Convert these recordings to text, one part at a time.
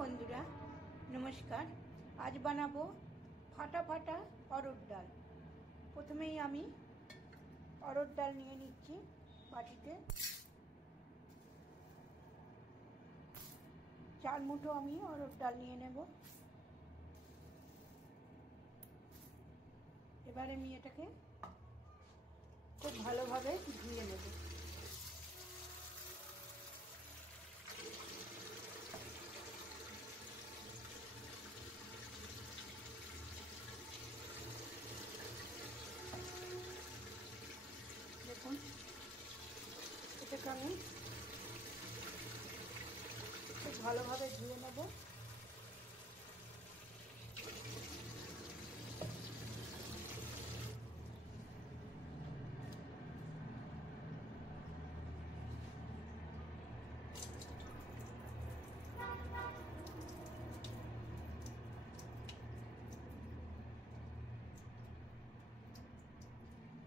বন্ধুরা, নমস্কার। আজ বানাবো ফাটা ফাটা অরহর ডাল। প্রথমেই আমি অরহর ডাল নিয়ে নিচ্ছি বাটিতে। 4 মুঠো আমি অরহর ডাল নিয়ে নেব। এবারে আমি এটাকে খুব ভালোভাবে ধুয়ে নেব। দেখুন, এটাকে আমি খুব ভালোভাবে ধুয়ে নেব।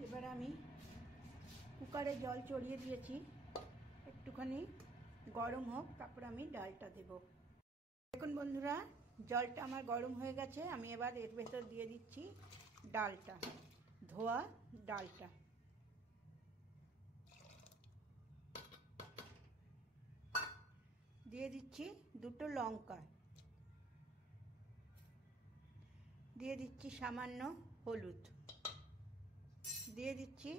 এবারে আমি কুকারে জল চড়িয়ে দিয়েছি, একটুখানি গরম হোক, তারপর আমি ডালটা দেব। দেখুন বন্ধুরা, জলটা আমার গরম হয়ে গেছে। আমি এবার এর ভেতর দিয়ে দিচ্ছি ডালটা, ধোয়া ডালটা। দিয়ে দিচ্ছি 2টো লঙ্কা, দিয়ে দিচ্ছি সামান্য হলুদ, দিয়ে দিচ্ছি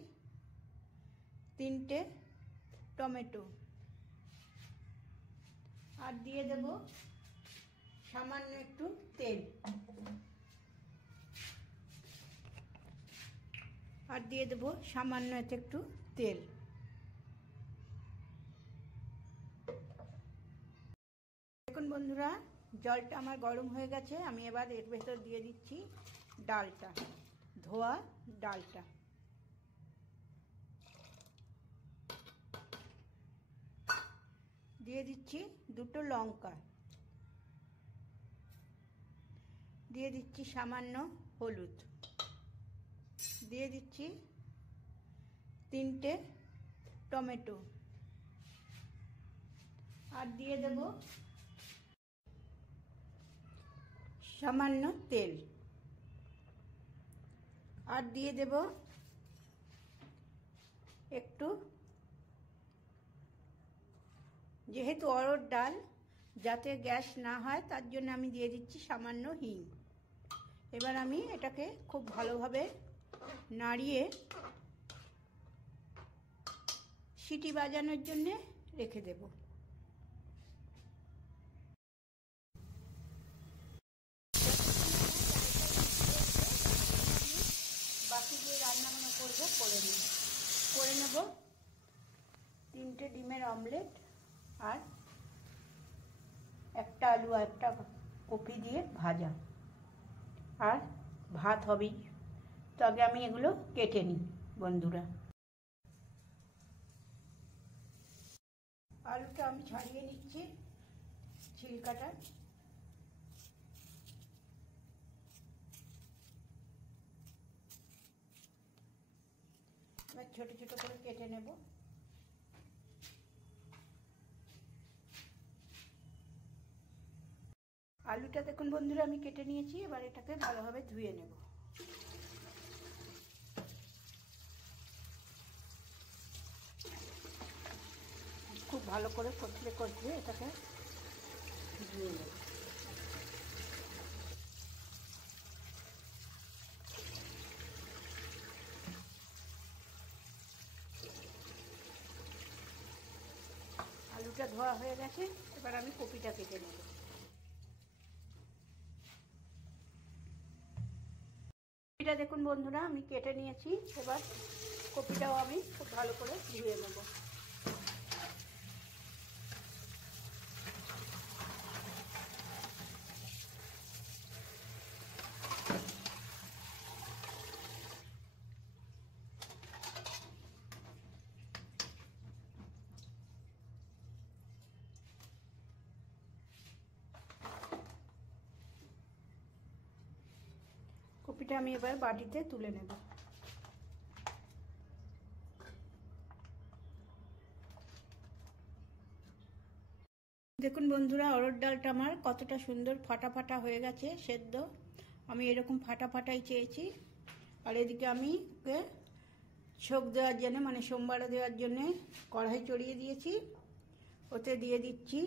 3টে টমেটো, আর দিয়ে দেব সামান্য একটু তেল, আর দিয়ে দেব সামান্য একটু তেল। দেখুন বন্ধুরা, জলটা আমার গরম হয়ে গেছে। আমি এবার এর ভেতর দিয়ে দিচ্ছি ডালটা, ধোয়া ডালটা। দিয়ে দিচ্ছি 2টো লঙ্কা, দিয়ে দিচ্ছি সামান্য হলুদ, দিয়ে দিচ্ছি 3টে টমেটো, আর দিয়ে দেব সামান্য তেল, আর দিয়ে দেব একটু, যেহেতু অরহর ডাল, যাতে গ্যাস না হয় তার জন্য আমি দিয়ে দিচ্ছি সামান্য হিং। এবার আমি এটাকে খুব ভালোভাবে নাড়িয়ে সিটি বাজানোর জন্যে রেখে দেব। বাকি যে রান্নাবান্না করবো করে নেব 3টে ডিমের অমলেট, আর একটা আলু আর একটা কপি দিয়ে ভাজা, আর ভাত হবেই। তো আগে আমি এগুলো কেটে নিই বন্ধুরা। আলুটা আমি ছাড়িয়ে নিচ্ছি ছিলকাটা। এবার ছোট ছোট করে কেটে নেব। আলুটা দেখুন বন্ধুরা, আমি কেটে নিয়েছি। এবার এটাকে ভালোভাবে ধুয়ে নেব। খুব ভালো করে কচলে এটাকে ধুয়ে নেব। আলুটা ধোয়া হয়ে গেছে। এবার আমি কপিটা কেটে নেব। কপিটা দেখুন বন্ধুরা, আমি কেটে নিয়েছি। এবার কপিটাও আমি খুব ভালো করে ধুয়ে নেব। কপিটা আমি এবার বাটিতে তুলে নেব। দেখুন বন্ধুরা, অরহর ডালটা আমার কতটা সুন্দর ফাটা ফাটা হয়ে গেছে সেদ্ধ। আমি এরকম ফাটা ফাটাই চেয়েছি। আর এদিকে আমি ছোক দেওয়ার জন্য মানে সোমবারে দেওয়ার জন্য কড়াই চড়িয়ে দিয়েছি। ওতে দিয়ে দিচ্ছি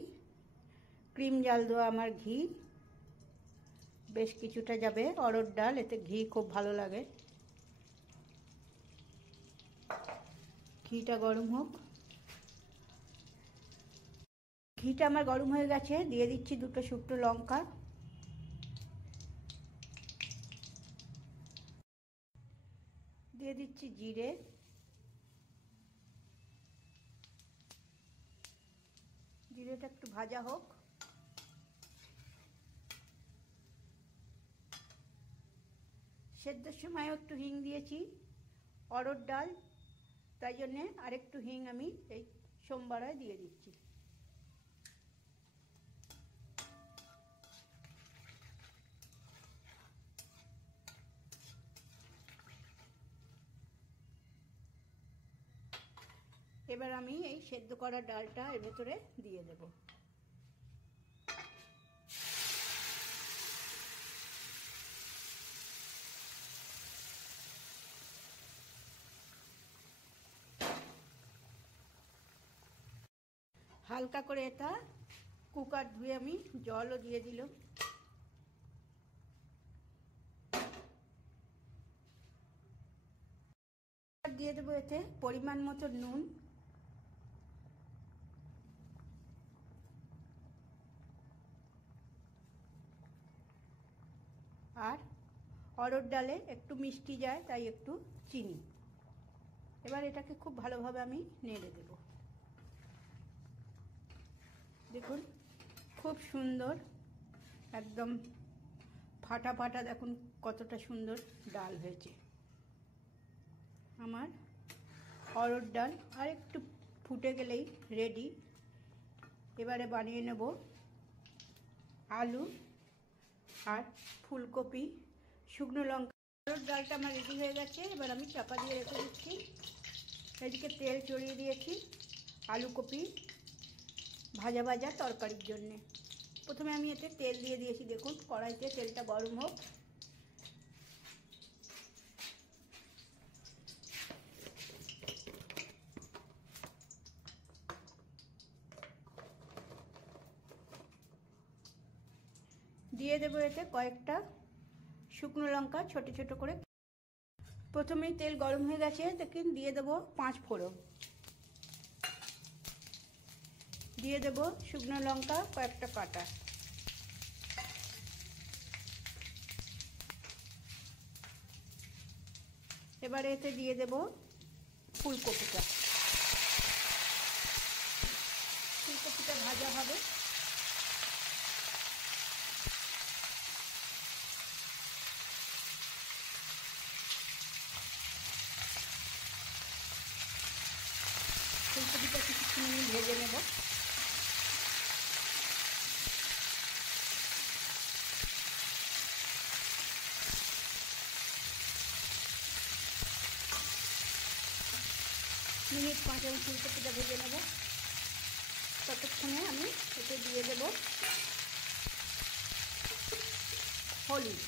ক্রিম জাল দেওয়া আমার ঘি। বেশ কিছুটা যাবে অরহর ডাল, এতে ঘি খুব ভালো লাগে। ঘিটা গরম হোক। ঘিটা আমার গরম হয়ে গেছে, দিয়ে দিচ্ছি দুটো শুকনো লঙ্কা। দিয়ে দিচ্ছি জিরে। জিরেটা একটু ভাজা হোক। সেদ্ধর সময়ও একটু হিং দিয়েছি, অরহর ডাল তাই জন্যে আরেকটু হিং আমি এই সোমবারায় দিয়ে দিচ্ছি। এবার আমি এই সেদ্ধ করা ডালটা এর ভেতরে দিয়ে দেব। হালকা করে এটা কুকার ধুয়ে আমি জলও দিয়ে দিলাম। দিয়ে দেবো এতে পরিমাণ মতো নুন, আর অরহর ডালে একটু মিষ্টি যায় তাই একটু চিনি। এবার এটাকে খুব ভালোভাবে আমি নেড়ে দেব। দেখুন খুব সুন্দর একদম ফাটা ফাটা, দেখুন কতটা সুন্দর ডাল হয়েছে আমার অরহর ডাল। আর একটু ফুটে গেলেই রেডি। এবারে বানিয়ে নেব আলু আর ফুলকপি, শুকনো লঙ্কা। অরহর ডালটা আমার রেডি হয়ে গেছে। এবার আমি চাপা দিয়ে রেখে দিচ্ছি। এদিকে তেল চড়িয়ে দিয়েছি আলু কপি ভাজা ভাজা তরকারির জন্যে। প্রথমে আমি এতে তেল দিয়ে দিয়েছি, দেখুন কড়াইতে তেলটা গরম হোক। দিয়ে দেবো এতে কয়েকটা শুকনো লঙ্কা ছোট ছোট করে। প্রথমেই তেল গরম হয়ে গেছে, দেখুন দিয়ে দেবো 5 ফোড়ন। দিয়ে দেবো শুকনো লঙ্কা কয়েকটা কাটা। এবারে এতে দিয়ে দেবো ফুলকপিটা। ফুলকপিটা ভাজা হবে। ফুলকপিটা কিছুক্ষণ আমি ভেজে নেব। মিনিট 5 আমি ফুলকপিটা ভেজে নেব। ততক্ষণে আমি এতে দিয়ে দেব হলুদ।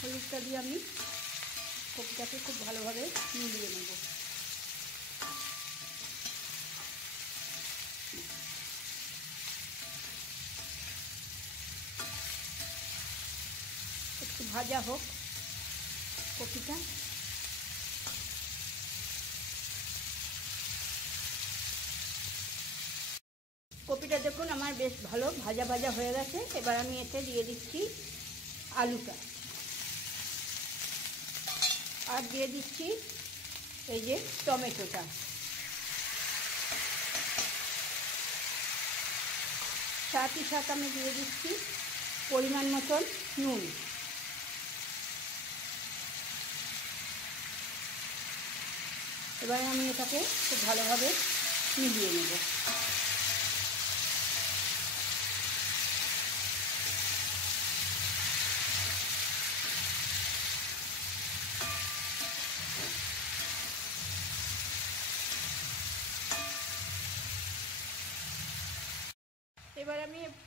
হলুদটা দিয়ে আমি কপিটাকে খুব ভালোভাবে মিলিয়ে নেব। একটু ভাজা হোক কপিটা। কপিটা দেখুন আমার বেশ ভালো ভাজা ভাজা হয়ে গেছে। এবার আমি এতে দিয়ে দিচ্ছি আলুটা, আর দিয়ে দিচ্ছি এই যে টমেটোটা। সাথে সাথে আমি দিয়ে দিচ্ছি পরিমাণ মতন নুন। এবারে আমি এটাকে খুব ভালোভাবে মিলিয়ে নেব।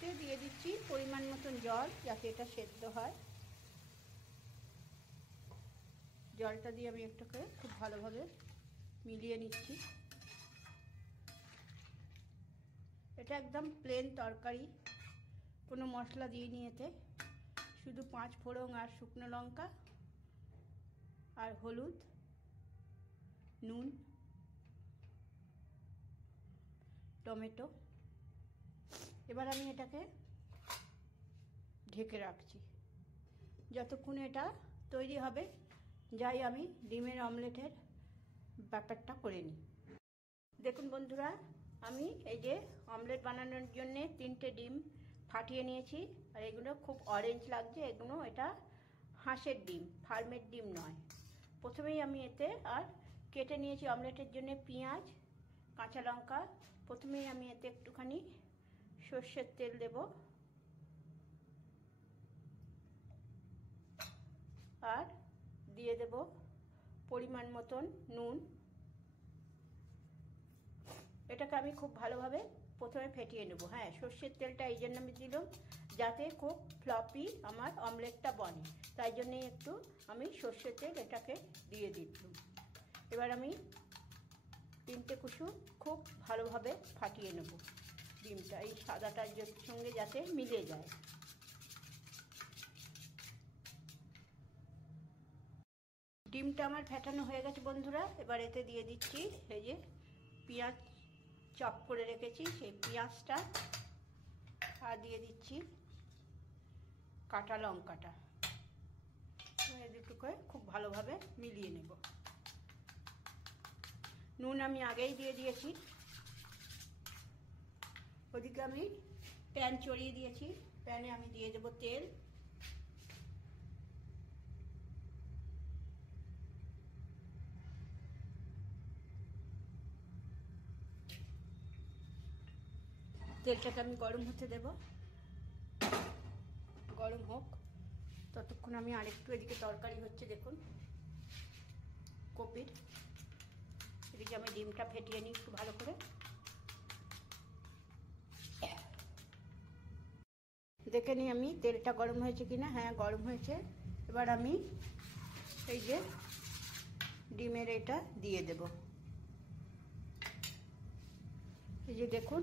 লাস্টে দিয়ে দিচ্ছি পরিমাণ মতন জল, যাতে এটা সেদ্ধ হয়। জলটা দিয়ে আমি একটাকে খুব ভালোভাবে মিলিয়ে নিচ্ছি। এটা একদম প্লেন তরকারি, কোনো মশলা দিইনি এতে, শুধু 5 ফোড়ন আর শুকনো লঙ্কা আর হলুদ, নুন, টমেটো। এবার আমি এটাকে ঢেকে রাখছি যতক্ষণ এটা তৈরি হবে। যাই আমি ডিমের অমলেটের ব্যাপারটা করে নিই। দেখুন বন্ধুরা, আমি এই যে অমলেট বানানোর জন্যে 3টে ডিম ফাটিয়ে নিয়েছি। আর এগুলো খুব অরেঞ্জ লাগছে, এগুলো এটা হাঁসের ডিম, ফার্মের ডিম নয়। প্রথমেই আমি এতে আর কেটে নিয়েছি অমলেটের জন্য পেঁয়াজ, কাঁচা লঙ্কা। প্রথমেই আমি এতে একটুখানি সর্ষের তেল দেব, আর দিয়ে দেব পরিমাণ মতন নুন। এটাকে আমি খুব ভালোভাবে প্রথমে ফেটিয়ে নেব। হ্যাঁ, সর্ষের তেলটা এই জন্য আমি দিলাম যাতে খুব ফ্লপি আমার অমলেটটা বনে, তাই জন্যেই একটু আমি সর্ষের তেল এটাকে দিয়ে দিলাম। এবার আমি 3টে কুসুম খুব ভালোভাবে ফাটিয়ে নেব ডিমটা, এই সাদাটার সঙ্গে যাতে মিলে যায়। ডিমটা আমার ফেটানো হয়ে গেছে বন্ধুরা। এবার এতে দিয়ে দিচ্ছি এই যে পেঁয়াজ চপ করে রেখেছি, সেই পেঁয়াজটা, আর দিয়ে দিচ্ছি কাঁচা লঙ্কাটা। এই দুটোকে খুব ভালোভাবে মিলিয়ে নেব। নুন আমি আগেই দিয়ে দিয়েছি। ওদিকে আমি প্যান চড়িয়ে দিয়েছি, প্যানে আমি দিয়ে দেব তেল। তেলটাকে আমি গরম হতে দেব। গরম হোক ততক্ষণ আমি আরেকটু, এদিকে তরকারি হচ্ছে দেখুন কপির, এদিকে আমি ডিমটা ফেটিয়ে নিই একটু ভালো করে। দেখে নিই আমি তেলটা গরম হয়েছে কিনা। হ্যাঁ, গরম হয়েছে। এবার আমি এই যে ডিমের এটা দিয়ে দেব। এই যে দেখুন,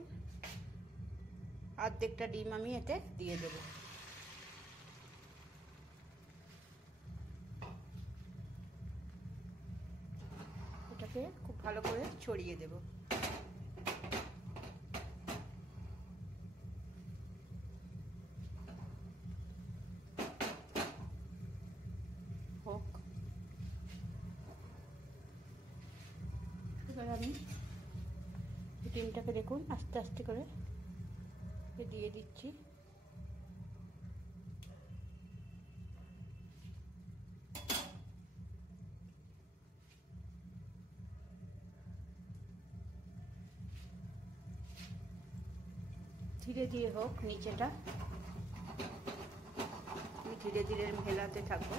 অর্ধেকটা ডিম আমি এতে দিয়ে দেব। এটাকে খুব ভালো করে ছড়িয়ে দেব। হোক। এবার আমি ডিমটাকে দেখুন আস্তে আস্তে করে দিয়ে দিচ্ছি। ধীরে ধীরে হোক নিচেটা, আমি ধীরে ধীরে মেলাতে থাকবো।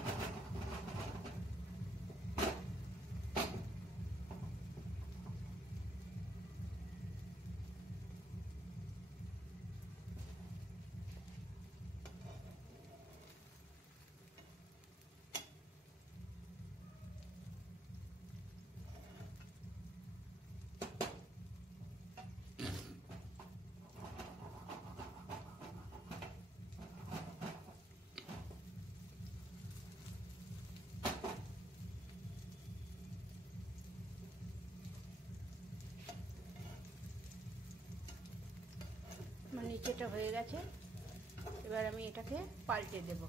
আমার নিচেটা হয়ে গেছে। এবার আমি এটাকে পাল্টে দেব।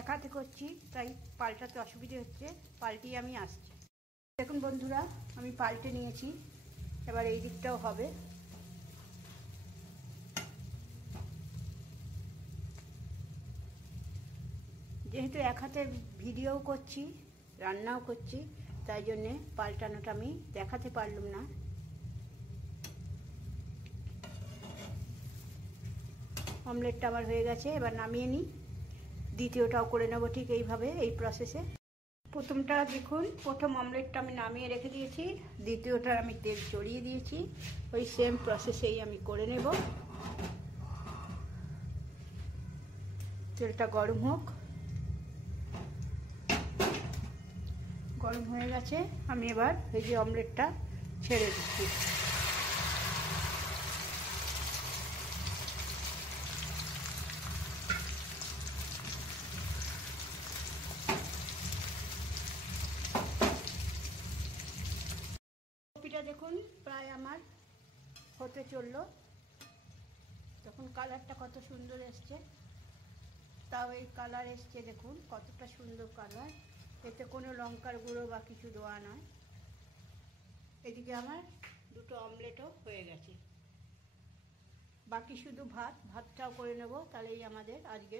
এক হাতে করছি তাই পাল্টাতে অসুবিধে হচ্ছে, পাল্টিয়ে আমি আসছি। দেখুন বন্ধুরা, আমি পাল্টে নিয়েছি। এবার এই দিকটাও হবে। যেহেতু এক হাতে ভিডিও করছি, রান্নাও করছি, তাই জন্যে পাল্টানোটা আমি দেখাতে পারলাম না। অমলেটটা আমার হয়ে গেছে, এবার নামিয়ে নিই। দ্বিতীয়টাও করে নেব ঠিক এইভাবে, এই প্রসেসে। প্রথমটা দেখুন, প্রথম অমলেটটা আমি নামিয়ে রেখে দিয়েছি, দ্বিতীয়টার আমি তেল চড়িয়ে দিয়েছি। ওই সেম প্রসেসেই আমি করে নেব। তেলটা গরম হোক। গরম হয়ে গেছে, আমি এবার এই যে অমলেটটা ছেড়ে দিচ্ছি। কপিটা দেখুন প্রায় আমার হতে চললো। তখন কালারটা কত সুন্দর এসছে, তাও এই কালার এসছে দেখুন কতটা সুন্দর কালার। এতে কোনো লঙ্কার গুঁড়ো বা কিছু দেওয়া নয়। এদিকে আমার দুটো অমলেটও হয়ে গেছে, বাকি শুধু ভাতটাও করে নেব, তাহলেই আমাদের আজকে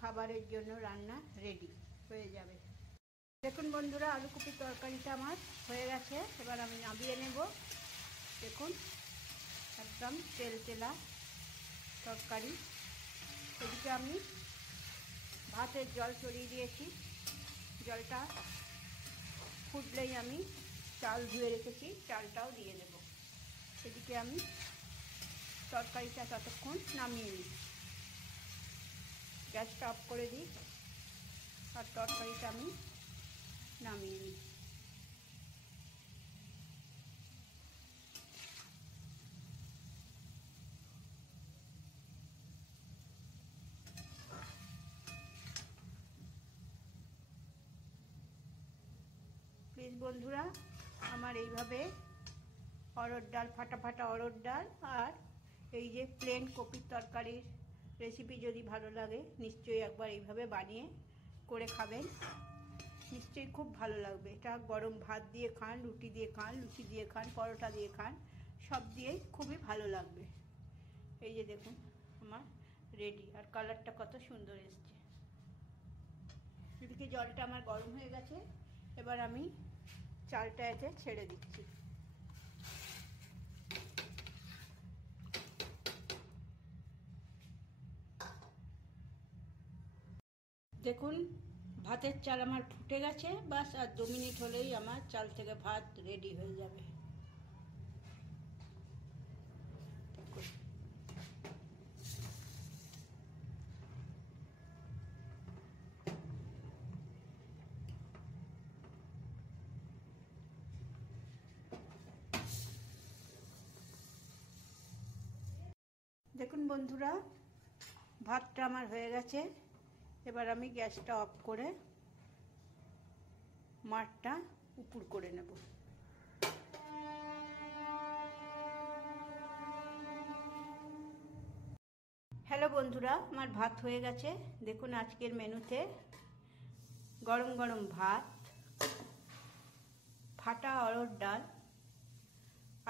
খাবারের জন্য রান্না রেডি হয়ে যাবে। দেখুন বন্ধুরা, আলু কপির তরকারিটা আমার হয়ে গেছে, এবার আমি নামিয়ে নেব। দেখুন একদম তেলতেলা তরকারি। এদিকে আমি ভাতের জল চড়িয়ে দিয়েছি, জলটা ফুটলেই আমি চাল ধুয়ে রেখেছি, চালটাও দিয়ে দেব। এদিকে আমি তরকারিটা ততক্ষণ নামিয়ে নিই। গ্যাসটা অফ করে দিই আর তরকারিটা আমি নামিয়ে নিই। প্লিজ বন্ধুরা, আমার এইভাবে অরহর ডাল, ফাটা ফাটা অরহর ডাল আর এই যে প্লেন কপির তরকারির রেসিপি যদি ভালো লাগে, নিশ্চয়ই একবার এইভাবে বানিয়ে করে খাবেন, নিশ্চয়ই খুব ভালো লাগবে। এটা গরম ভাত দিয়ে খান, রুটি দিয়ে খান, লুচি দিয়ে খান, পরোটা দিয়ে খান, সব দিয়েই খুবই ভালো লাগবে। এই যে দেখুন আমার রেডি, আর কালারটা কত সুন্দর এসছে। এদিকে জলটা আমার গরম হয়ে গেছে, এবার আমি চালটা এতে ছেড়ে দিচ্ছি। দেখুন ভাতের চাল আমার ফুটে গেছে, বাস আর 2 মিনিট হলেই আমার চাল থেকে ভাত রেডি হয়ে যাবে। দেখুন বন্ধুরা, ভাতটা আমার হয়ে গেছে, এবার আমি গ্যাসটা অফ করে মাঠটা উপর করে নেব। হ্যালো বন্ধুরা, আমার ভাত হয়ে গেছে। দেখুন আজকের মেনুতে গরম গরম ভাত, ফাটা অরহর ডাল,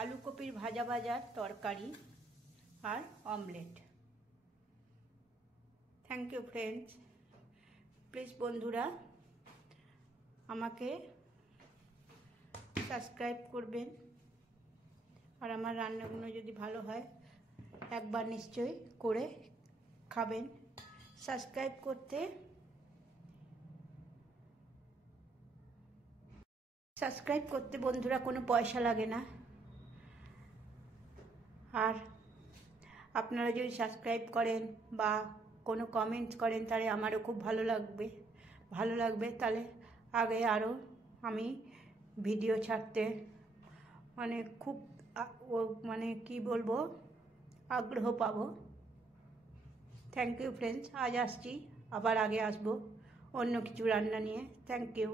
আলু কপির ভাজা ভাজার তরকারি আর omelette. Thank you friends. Please বন্ধুরা আমাকে সাবস্ক্রাইব করবেন, আর আমার রান্নাগুলো যদি ভালো হয় একবার নিশ্চয়ই করে খাবেন। সাবস্ক্রাইব করতে বন্ধুরা কোনো পয়সা লাগে না, আর আপনারা যদি সাবস্ক্রাইব করেন বা কোনো কমেন্টস করেন তাহলে আমারও খুব ভালো লাগবে। তাহলে আগে আরও আমি ভিডিও ছাড়তে খুব কি বলবো, আগ্রহ পাবো। Thank you friends. আজ আসছি, আবার আগে আসবো অন্য কিছু রান্না নিয়ে। Thank you.